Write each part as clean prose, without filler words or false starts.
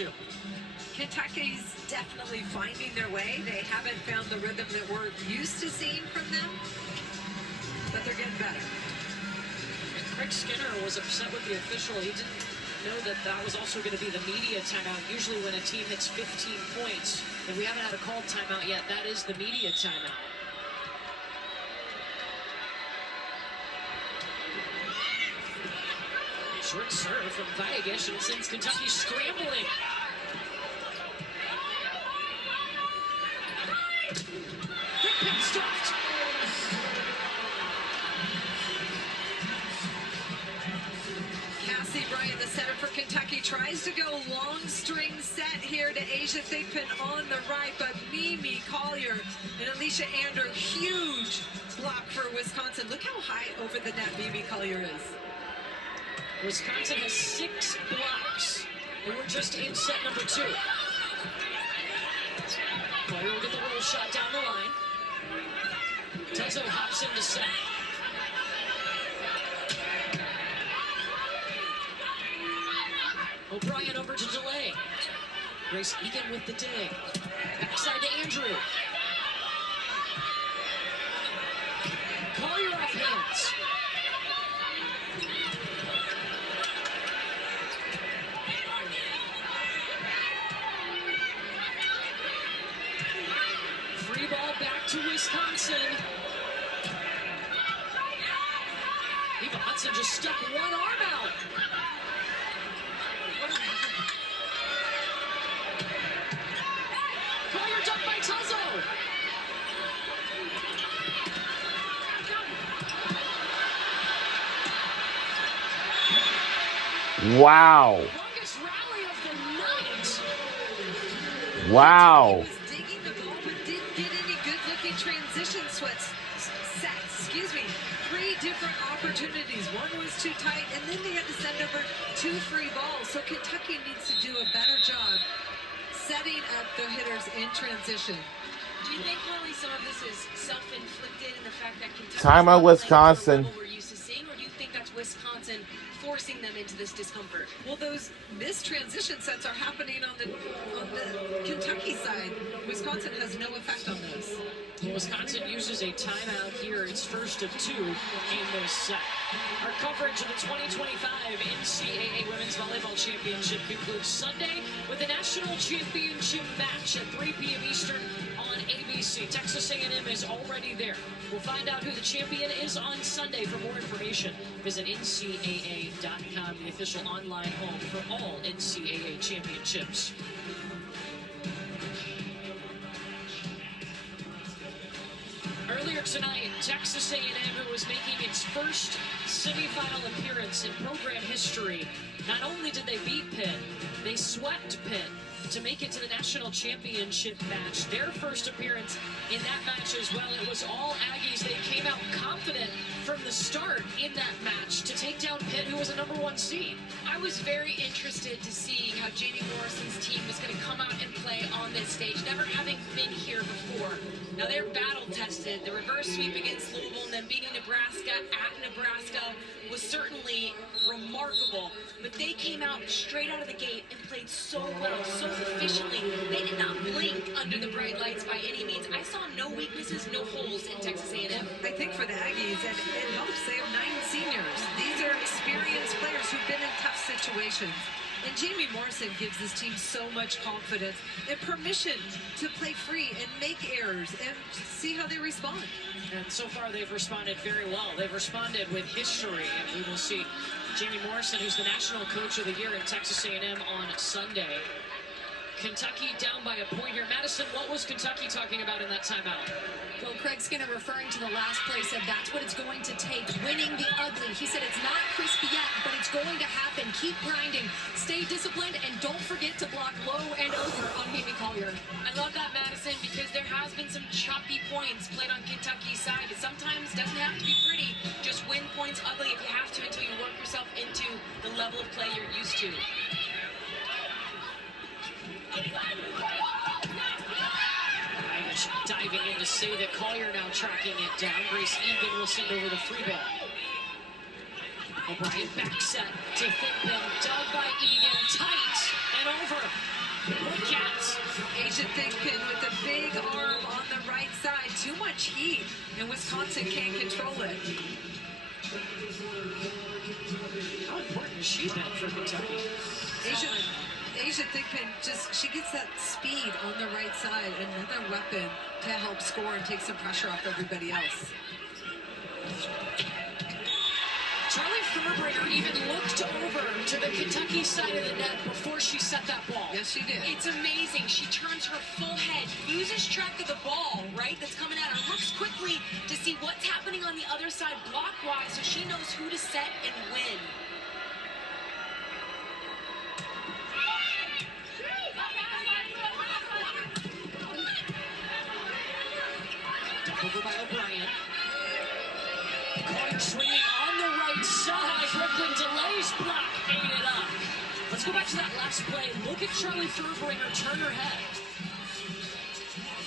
2. Kentucky's definitely finding their way. They haven't found the rhythm that we're used to seeing from them, but they're getting better. And Craig Skinner was upset with the official. He didn't know that that was also going to be the media timeout. Usually when a team hits 15 points, and we haven't had a called timeout yet, that is the media timeout. Short serve from Vagish, and sends Kentucky scrambling. Quick pick stuffed. Cassie Bryant, the center for Kentucky, tries to go long string set here to A'ja Thigpen on the right, but Mimi Collier and Alicia Andrew, huge block for Wisconsin. Look how high over the net Mimi Collier is. Wisconsin has 6 blocks, and we're just in set number 2. Collier will get the roll shot down the line. Tuzzo hops into set. O'Brien over to delay. Grace Egan with the dig. Backside to Andrew. Collier off hands. Free ball back to Wisconsin. Eva Hudson just stuck one arm out. Collier dunked by Tuzzo. Wow. Longest rally of the night. Wow. He was digging the ball, but didn't get any good-looking transition sets. 3 different opportunities. One was too tight, and then they had to send over 2 free balls. So Kentucky needs to do a better job setting up their hitters in transition. Do you think, Holly, some of this is self-inflicted in the fact that Kentucky Timeout, Wisconsin. we're used to seeing, or do you think that's Wisconsin forcing them into this discomfort? Well, those missed transition sets are happening on the Kentucky side. Wisconsin has no effect on those. Wisconsin uses a timeout here, its first of 2 in this set. Our coverage of the 2025 NCAA Women's Volleyball Championship concludes Sunday with a national championship match at 3 p.m. Eastern on ABC. Texas A&M is already there. We'll find out who the champion is on Sunday. For more information, visit ncaa.com, the official online home for all NCAA championships. Earlier tonight, Texas A&M, who was making its first semifinal appearance in program history, not only did they beat Pitt, they swept Pitt to make it to the national championship match. Their first appearance in that match as well. It was all Aggies. They came out confident from the start in that match to take down Pitt, who was a #1 seed. I was very interested to see how Jamie Morrison's team was going to come out and play on this stage, never having been here before. Now they're battle tested. The reverse sweep against Louisville and then beating Nebraska at Nebraska was certainly remarkable. But they came out straight out of the gate and played so well, so efficiently. They did not blink under the bright lights by any means. I saw no weaknesses, no holes in Texas A&M. I think for the Aggies, and it helps. They have 9 seniors. These are experienced players who've been in tough situations. And Jamie Morrison gives his team so much confidence and permission to play free and make errors and see how they respond. And so far, they've responded very well. They've responded with history, and we will see Jamie Morrison, who's the National Coach of the Year in Texas A&M on Sunday. Kentucky down by a point here. Madison, what was Kentucky talking about in that timeout? Well, Craig Skinner, referring to the last play, said that's what it's going to take, winning the ugly. He said it's not crispy yet, but it's going to happen. Keep grinding, stay disciplined, and don't forget to block low and over on Mimi Collier. I love that, Madison, because there has been some choppy points played on Kentucky's side. It sometimes doesn't have to be pretty. Just win points ugly if you have to until you work yourself into the level of play you're used to. Diving in to save it. Collier now tracking it down. Grace Egan will send over the free ball. O'Brien back set to Thigpen. Dug by Egan. Tight. and over. Good Cats. Asia Thigpen with a big arm on the right side. Too much heat, and Wisconsin can't control it. How important has she been for Kentucky? Asia Thigpen she gets that speed on the right side. Another weapon to help score and take some pressure off everybody else. Charlie Furbringer even looked over to the Kentucky side of the net before she set that ball. Yes, she did. It's amazing. She turns her full head, loses track of the ball, right, that's coming at her, looks quickly to see what's happening on the other side block-wise so she knows who to set and win. Over by O'Brien. Collier swinging on the right side. Brooklyn delays block, ate it up. Let's go back to that last play. Look at Charlie Furbringer turn her head.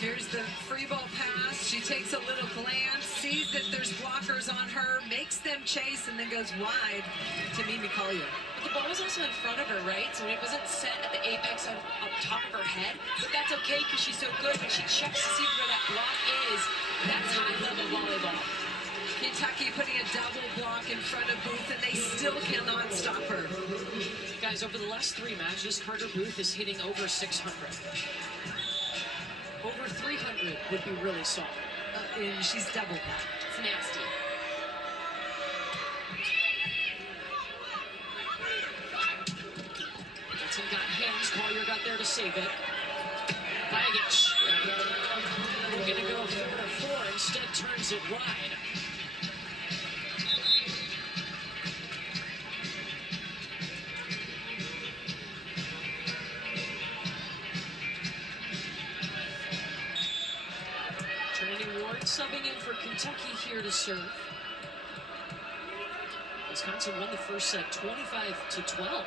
Here's the free ball pass. She takes a little glance, sees that there's blockers on her, makes them chase, and then goes wide to Mimi Collier. But the ball was also in front of her, right? So it wasn't set at the apex up top of her head. But that's okay because she's so good. When she checks to see where that block is, that's high-level volleyball. Kentucky putting a double block in front of Booth, and they still cannot stop her. Guys, over the last 3 matches, Carter Booth is hitting over 600. Over 300 would be really solid. And she's doubled that. It's nasty. Johnson got hands. Collier got there to save it. Baggage. We're going to go 4-4. Instead, turns it wide. Subbing in for Kentucky here to serve. Wisconsin won the first set 25-12.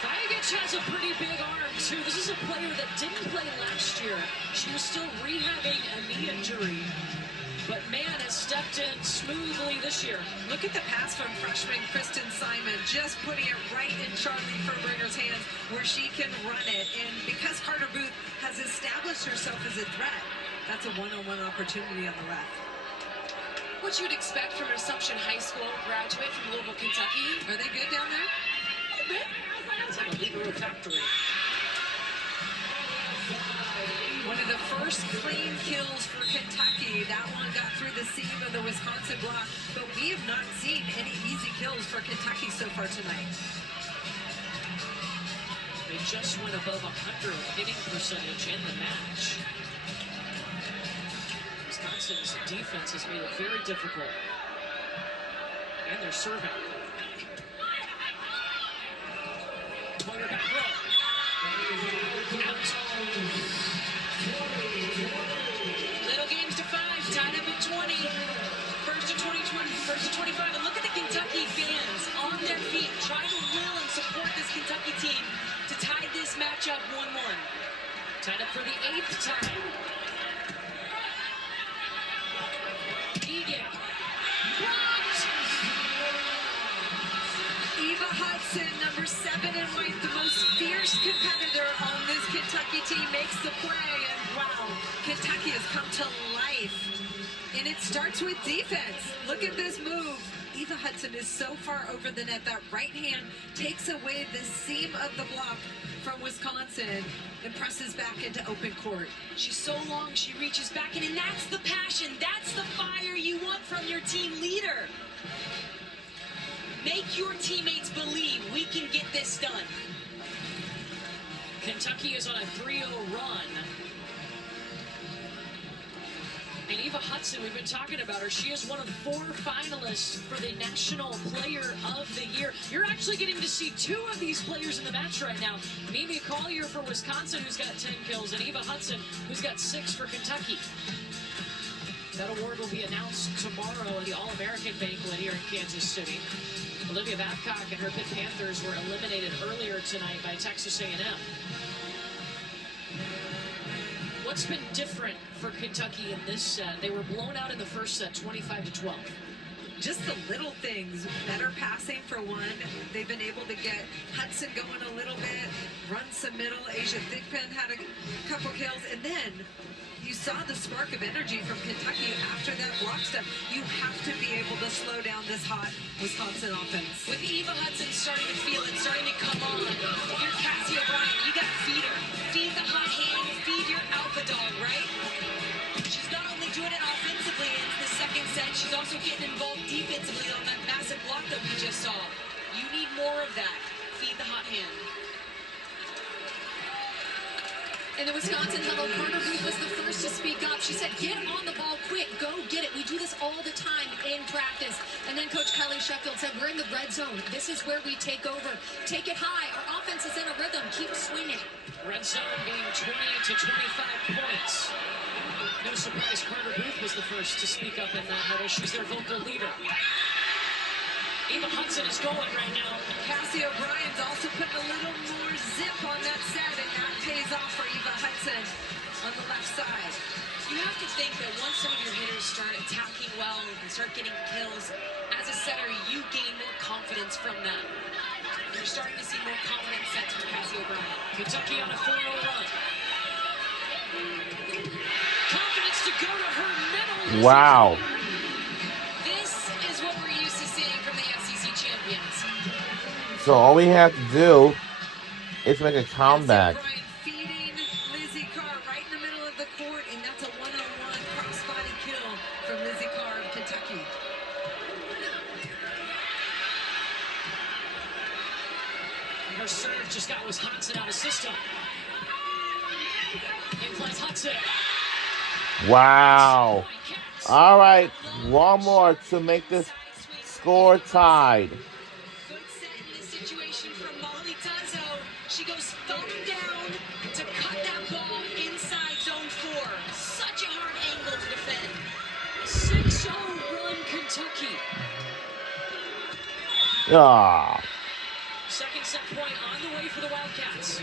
Vagic has a pretty big arm too. This is a player that didn't play last year. She was still rehabbing a knee injury. But man has stepped in smoothly this year. Look at the pass from freshman Kristen Simon, just putting it right in Charlie Furbringer's hands where she can run it. And because Carter Booth has established herself as a threat, that's a one-on-one opportunity on the left. What you'd expect from an Assumption High School graduate from Louisville, Kentucky. Are they good down there? A little bit. It's like a Libero factory. One of the first clean kills for Kentucky. That one got through the seam of the Wisconsin block, but we have not seen any easy kills for Kentucky so far tonight. They just went above 100 hitting percentage in the match. Wisconsin's defense has made it very difficult. And they're serving. Collier back row. Out. Little games to 5, tied up at 20. First to 2020, first to 25. And look at the Kentucky fans on their feet, trying to will and support this Kentucky team to tie this matchup 1-1. Tied up for the 8th time. Egan. Blocked. Eva Hudson, number 7 in white, the most fierce competitor on this Kentucky team, makes the play, and wow, Kentucky has come to life. And it starts with defense. Look at this move. Eva Hudson is so far over the net. That right hand takes away the seam of the block from Wisconsin and presses back into open court. She's so long, she reaches back in, and that's the passion, that's the fire you want from your team leader. Make your teammates believe we can get this done. Kentucky is on a 3-0 run. And Eva Hudson, we've been talking about her. She is one of 4 finalists for the National Player of the Year. You're actually getting to see 2 of these players in the match right now. Mimi Collier for Wisconsin, who's got 10 kills, and Eva Hudson, who's got 6 for Kentucky. That award will be announced tomorrow at the All-American banquet here in Kansas City. Olivia Babcock and her Pitt Panthers were eliminated earlier tonight by Texas A&M. What's been different for Kentucky in this set? They were blown out in the first set, 25-12. Just the little things, better passing for one. They've been able to get Hudson going a little bit, run some middle. Asia Thigpen had a couple kills, and then you saw the spark of energy from Kentucky after that block step. You have to be able to slow down this hot Wisconsin offense. With Eva Hudson starting to feel it, starting to come on. If you're Cassie O'Brien, you got to feed her. Feed the hot hand, feed your alpha dog, right? She's not only doing it offensively in the second set, she's also getting involved defensively on that massive block that we just saw. You need more of that. Feed the hot hand. In the Wisconsin huddle, Carter Booth was the first to speak up. She said, get on the ball quick, go get it. We do this all the time in practice. And then Coach Kelly Sheffield said, we're in the red zone. This is where we take over. Take it high. Our offense is in a rhythm. Keep swinging. Red zone being 20 to 25 points. No surprise, Carter Booth was the first to speak up in that huddle. She's their vocal leader. Eva Hudson is going right now. Cassie O'Brien's also putting a little more zip on that set, and that pays off for Eva Hudson on the left side. You have to think that once some of your hitters start attacking well and start getting kills, as a setter, you gain more confidence from that. You're starting to see more confident sets from Cassie O'Brien. Kentucky on a 4-0 run. Confidence to go to her middle. Wow. This is what we're used to seeing from the SEC champions. So all we have to do is make a comeback. Cassie O'Brien feeding Lizzie Carr right in the middle of the court, and that's a one-on-one cross-body kill from Lizzie Carr of Kentucky. Her serve just got Wisconsin out of system. In plays Hudson. Wow. All right, one more to make this score tied. Good set in this situation from Molly Tuzzo. She goes thumb down to cut that ball inside zone 4. Such a hard angle to defend. 6-0 run, Kentucky. Ah. Second set point on the way for the Wildcats.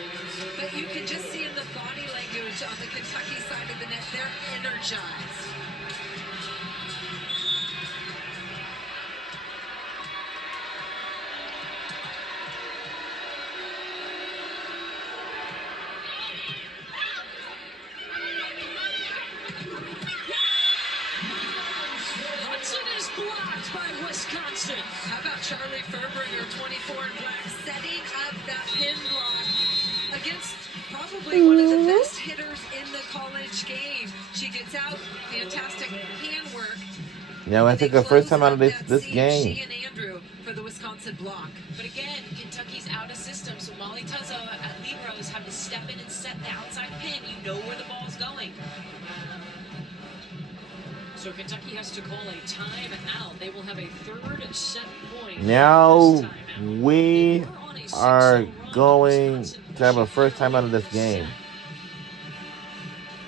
But you can just see in the body language on the Kentucky side of the net, they're energized. Hudson is blocked by Wisconsin. How about Charlie Furbringer, 24 in black, setting up that pin block against probably one of the best hitters in the college game. She gets out, fantastic handwork. Yeah, I think the first time out of this game. She and Andrew for the Wisconsin block. But again, Kentucky's out of system, so Molly Tuzzo at Libros have to step in and set the outside pin. You know where the ball's going. So Kentucky has to call a timeout. They will have a third set point. Now This timeout. we They were on a 6-0 are run. going Wisconsin to have a first time out of this game.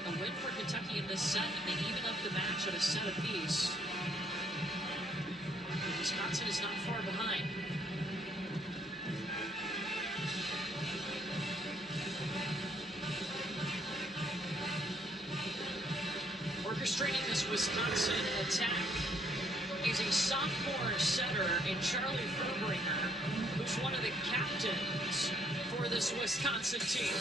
A win for Kentucky in this set, and they even up the match at a set apiece. Wisconsin is not far behind. Orchestrating this Wisconsin attack is a sophomore setter in Charlie Furbringer, who's one of the captains for this Wisconsin team.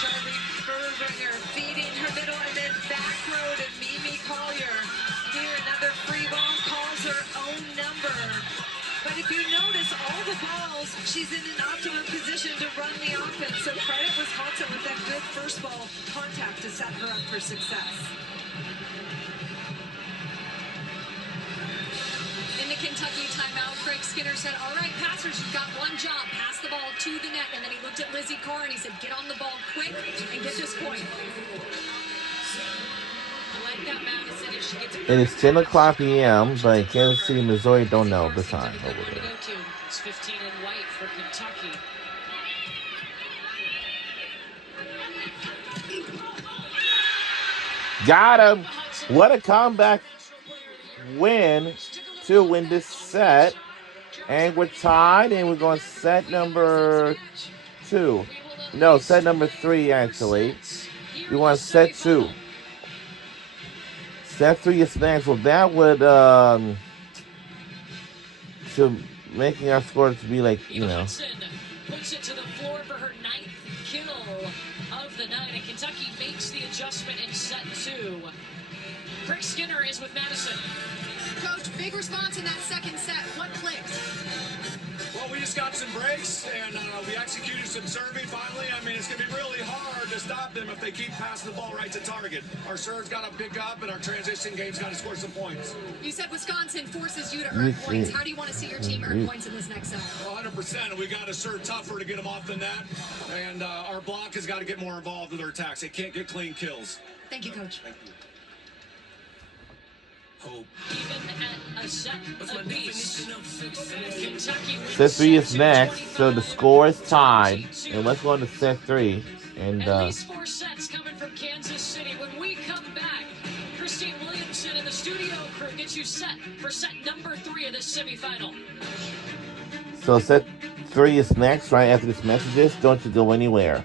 Charlie Furbringer feeding her middle and then back row to Mimi Collier. Here another free ball, calls her own number. But if you notice all the balls, she's in an optimum position to run the offense. So credit Wisconsin with that good first ball contact to set her up for success. In the Kentucky timeout, Craig Skinner said, all right, passers, you've got one job. Pass the ball to the net. And then he looked at Lizzie Carr and he said, get on the ball quick and get this point. I like that, Madison. If she gets It is 10 o'clock p.m., but in Kansas City, Missouri don't know the time over there. It's 15 in white for Kentucky. Got him. What a comeback win to win this set. And we're tied, and we're going set number 2. We will No, set number 3, actually. We want set 2. Set 3 is next. Well, that would, to making our score to be like, you know. Hudson puts it to the floor for her 9th kill of the night, and Kentucky makes the adjustment in set 2. Craig Skinner is with Madison. Coach, big response in that second set. What clicked? Well, we just got some breaks, and we executed some serving finally. I mean, it's going to be really hard to stop them if they keep passing the ball right to target. Our serve's got to pick up, and our transition game's got to score some points. You said Wisconsin forces you to earn points. How do you want to see your team earn points in this next set? 100%, and we got to serve tougher to get them off the net, and our block has got to get more involved with their attacks. They can't get clean kills. Thank you, Coach. Thank you. Hope. Even at a set apiece, Kentucky wins Set 3 is set 2, next, so the 25, score is tied. 22. And let's go on to set 3. And At least 4 sets coming from Kansas City. When we come back, Christine Williamson and the studio crew get you set for set number 3 of this semifinal. so set 3 is next, right after this messages. Don't you go anywhere.